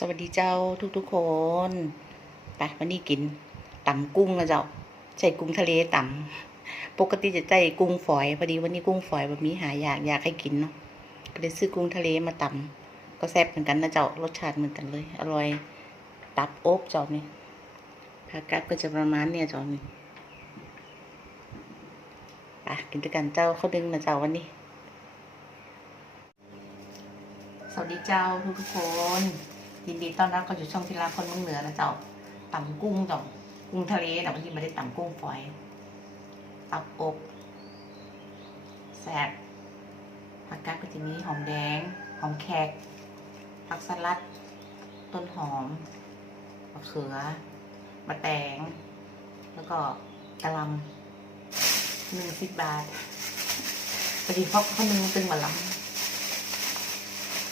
สวัสดีเจ้าทุกคนไปวันนี้กินตำกุ้งนะเจ้าใส่กุ้งทะเลตำปกติจะใส่กุ้งฝอยพอดีวันนี้กุ้งฝอยแบบนี้หายากอยากให้กินเนาะก็เลยซื้อกุ้งทะเลมาตำก็แซ่บเหมือนกันนะเจ้ารสชาติเหมือนกันเลยอร่อยตับโอ๊บเจ้านี่ผักกาดก็จะประมาณเนี่ยเจ้านี่ไปกินด้วยกันเจ้าข้าวดึงนะเจ้าวันนี้สวัสดีเจ้าทุกคนยินดีต้อนรับเข้าสู่ช่องที่รักคนเมืองเหนือนะเจ้าตำกุ้งเจ้ากุ้งทะเลแต่วันนี้ไม่ได้ตำกุ้งฝอยตับอกแซ่บผักกาดก็จะมีหอมแดงหอมแขกผักสลัดต้นหอมมะเขือมะแตงแล้วก็กะหล่ำ10 บาทพอดีเพราะเขานึงตึงมาล้ำ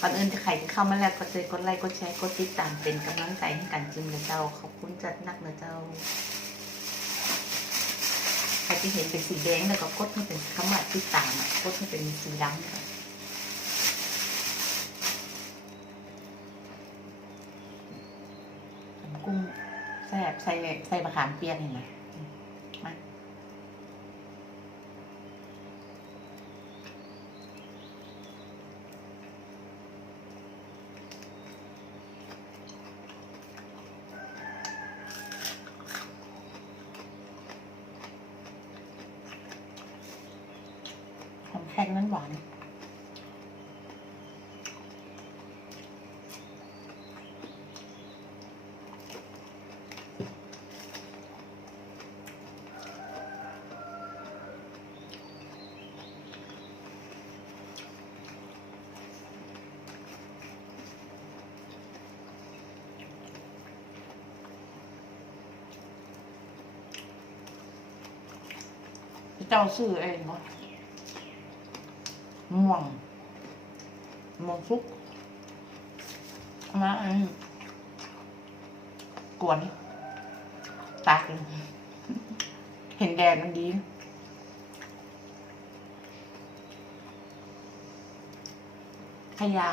ก่อนอื่นจะใครจะเข้ามาแล้วก็กดไลค์กดแชร์กดติดตามเป็นกำลังใจให้กันจิ้มนะเจ้าขอบคุณจัดนักนะเจ้าใครจะเห็นเป็นสีแดงแล้วก็กดให้เป็นคำว่าติดตามกดให้เป็นสีดำค่ะกุ้งแซ่บใส่มะขามเปียกเห็นไหมมาหอมแขกนั้นหวานเจ้าซื้อเองเนาะม่วงฟุกมาอันกวนตากเลยเห็นแดดมันดีขยา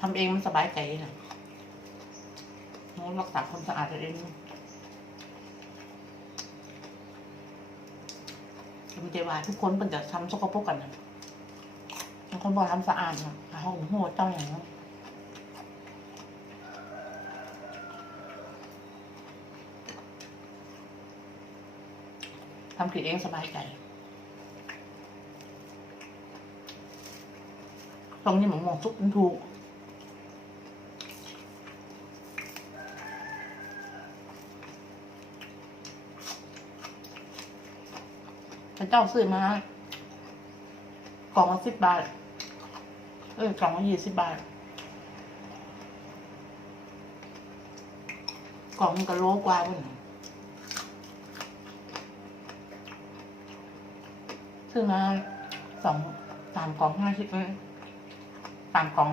ทำเองมันสบายใจนะน้องรักษาความสะอาดตัวเองมันจะว่าทุกคนมันจะทำสกปรกกันนะบางคนบอกทำสะอาดนะห้องหัวเจ้าอย่างนั้นทำผิดเองสบายใจตรงนี้หมูหมกซุปมันถูกเจ้าซื้อมากล่องละ10 บาทกล่องละ20 บาทกล่องมันก็โลกว่าพุ่นซื้อมา3 กล่อง50 3 กล่อง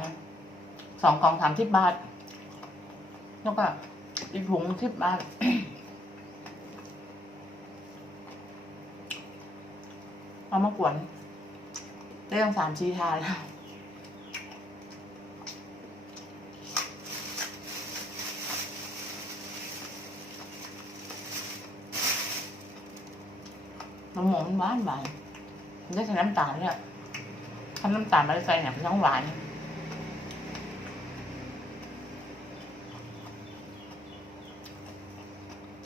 2 กล่อง30 บาทแล้วก็อีกถุง10 บาทเอามากวนได้ตั้ง3-4 ทานแล้วมันหมูมันหวานได้ใส่น้ำตาลเนี่ยถ้าน้ำตาลไม่ใส่เนี่ยมันต้องหวาน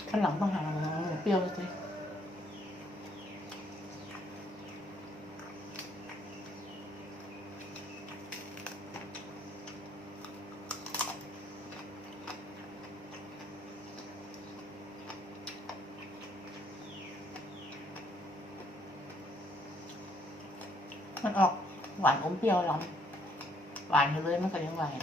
ข้างหลังต้องหาเปรี้ยวสิมันออกหวานอมเปรี้ยวล้ำหวานเลยมันก็ยังหวาน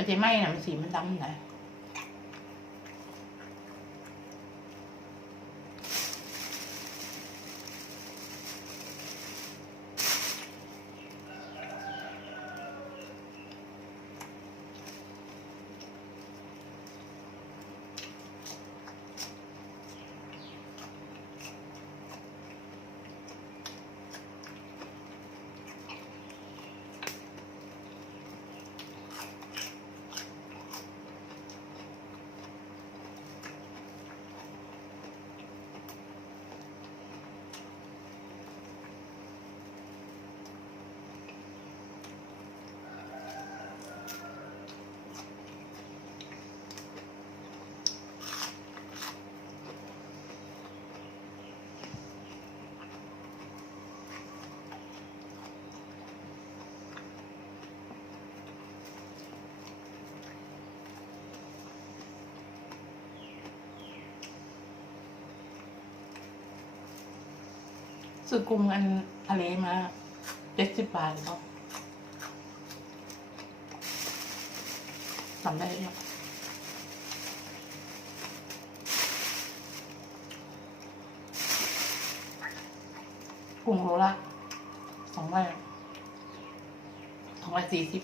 มันจะไหม้นะมันสีมันดำนะซื้อกุ้งอันทะเลมา70 บาทก็ทำได้แล้วกุ้งโลละ240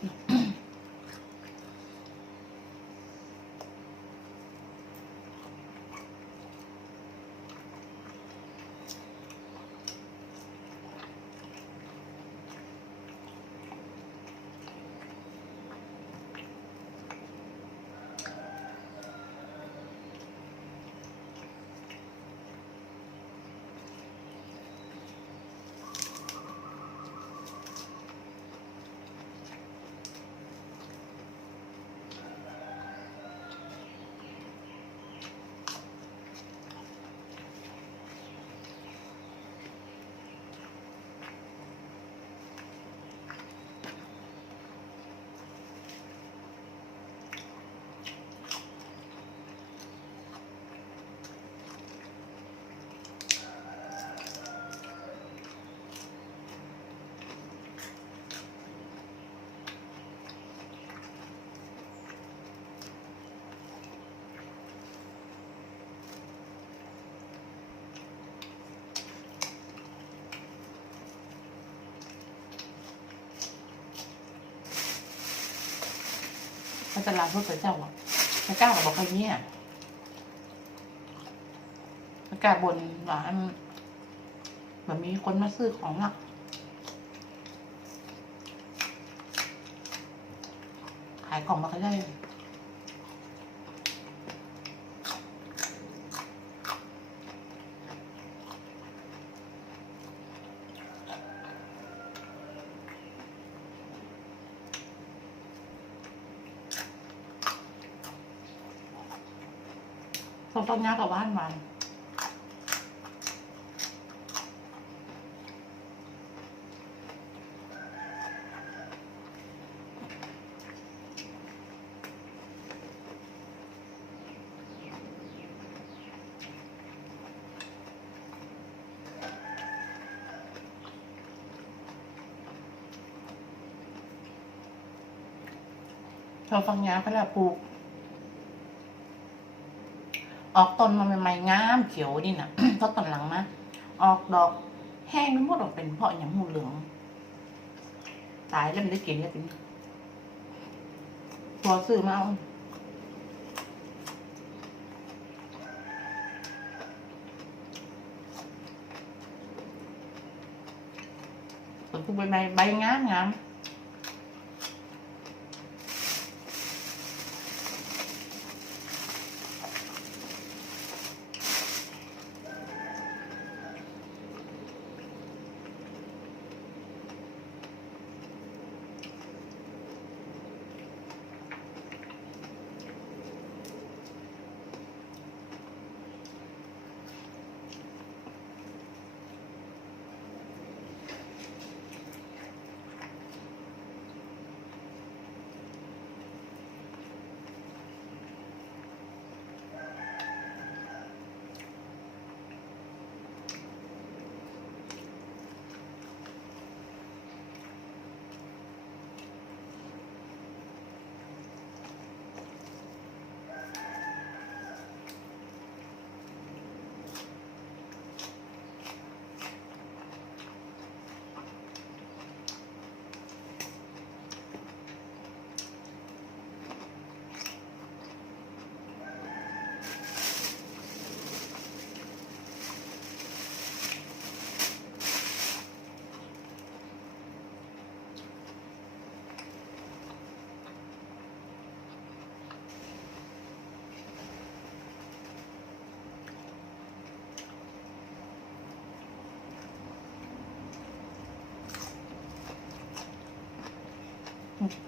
นะก็จะลาพูดกับเจ้าอ่ะไม่กล้าบอกใครเนี่ยไม่กล้าบ่นว่าแบบมีคนมาซื้อของอ่ะขายของมาก็ได้ต้นยากับบ้านมันเราฟังยาเขาละปลูกออกต้นมาใหม่ๆงามเขียวนี่นะเพราะตอนหลังนะออกดอกแห้งไปหมดออกเป็นเพราะอย่างหูเหลืองตายแล้วมันได้กินแล้วกินตัวซื้อมาเอาผลปลูกใบงามงาม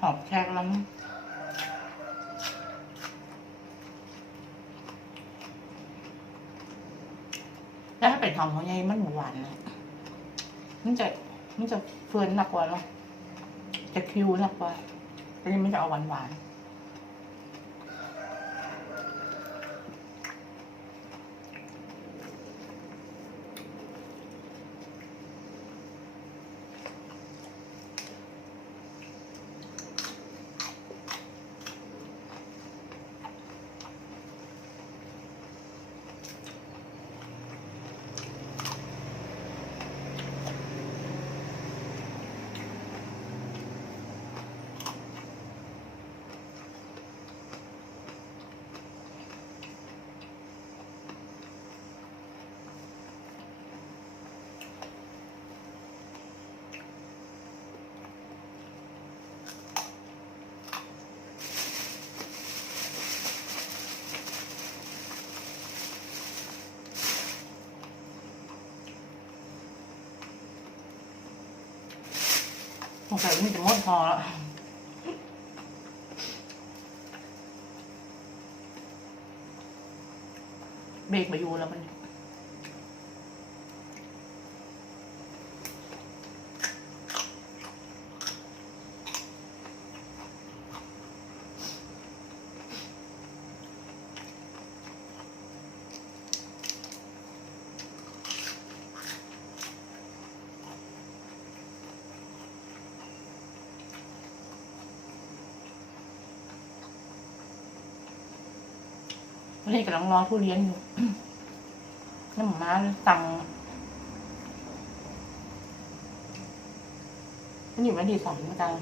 หอมแช่แล้วแล้วถ้าเป็นหอมหัวใหญ่มันหวานนะมันจะเฟื่อนหนักกว่าเนาะจะคิวหนักกว่าอันนี้มันจะเอาหวานหวานสงสัยมันจะหมดพอแล้วเบรกมาอยู่แล้วมันวันนี้กำลังรอทุเรียนอยู่ น้ำม้าตังมันอยู่วันที่2มาจัง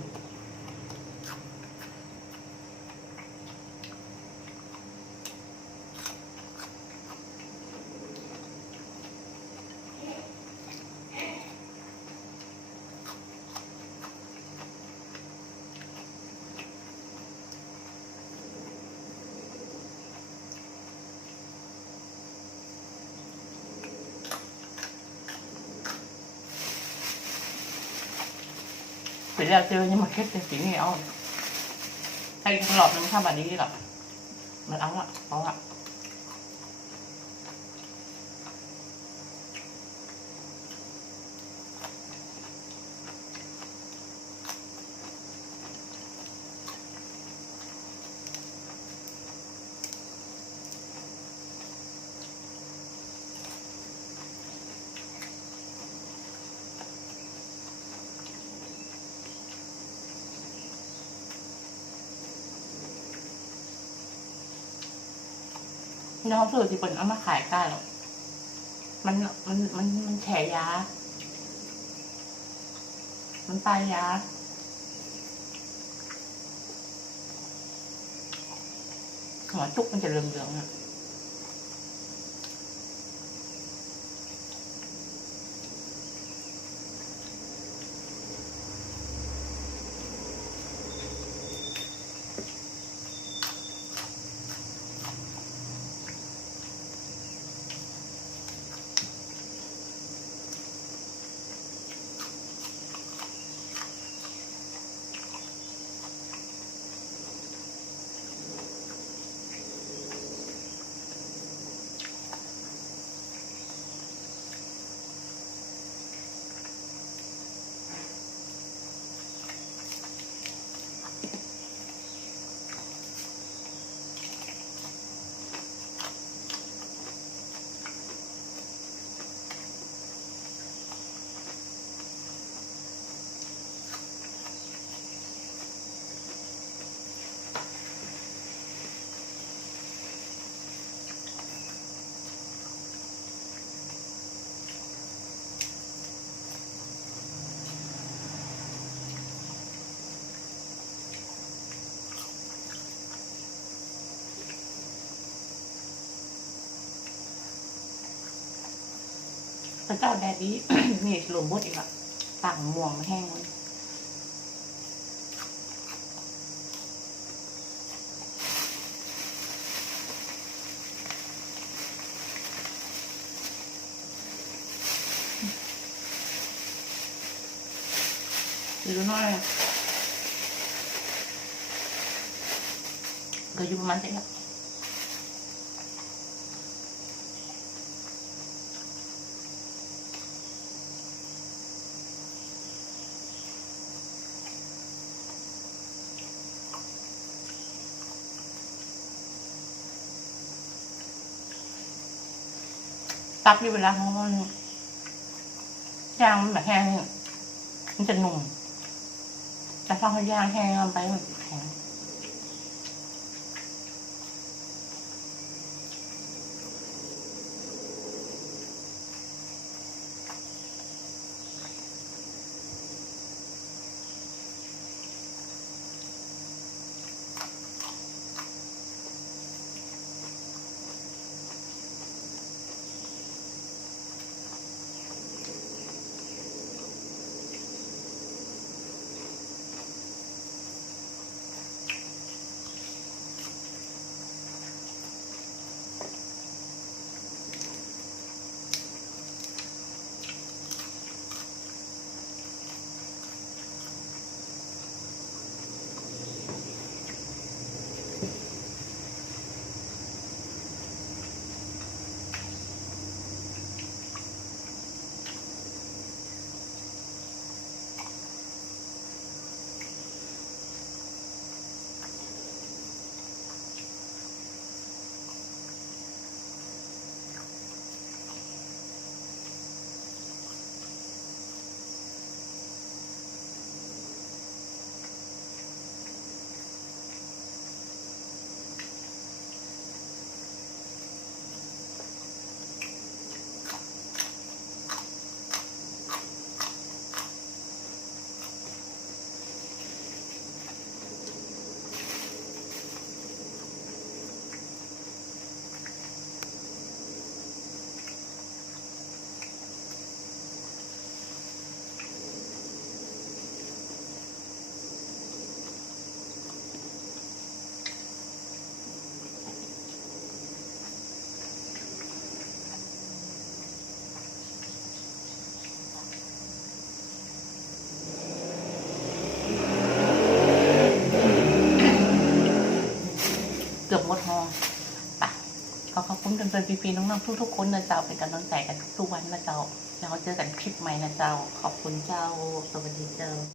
เสร็จแล้วเจอยังมาแค่เป็นสีนี่เอาให้ตลอดมันข้ามแบบนี้หรอกมันเอาอะน้องเสือที่เป็นเอามาขายได้หรอกมันแฉยา มันตายยาหัวจุกมันจะเหลืองๆอ่ะพระเจ้าแดดดี้ นี่รวมบดอีกอะต่างม่วงแห้งเลยดูหน่อย ก็อยู่ประมาณนี้แหละตับอยู่เวลาของมันย่างมันแบบแห้งมันจะนุ่มแต่พอเขาย่างแห้งมันไปมันแข็งเกือบหมดห้องปะขอขอบคุณเพื่อนๆพี่ๆน้องๆทุกๆคนนะเจ้าเป็นกำลังใจกันทุกๆวันนะเจ้าแล้วเจอกันคลิปใหม่นะเจ้าขอบคุณเจ้าสวัสดีเจ้า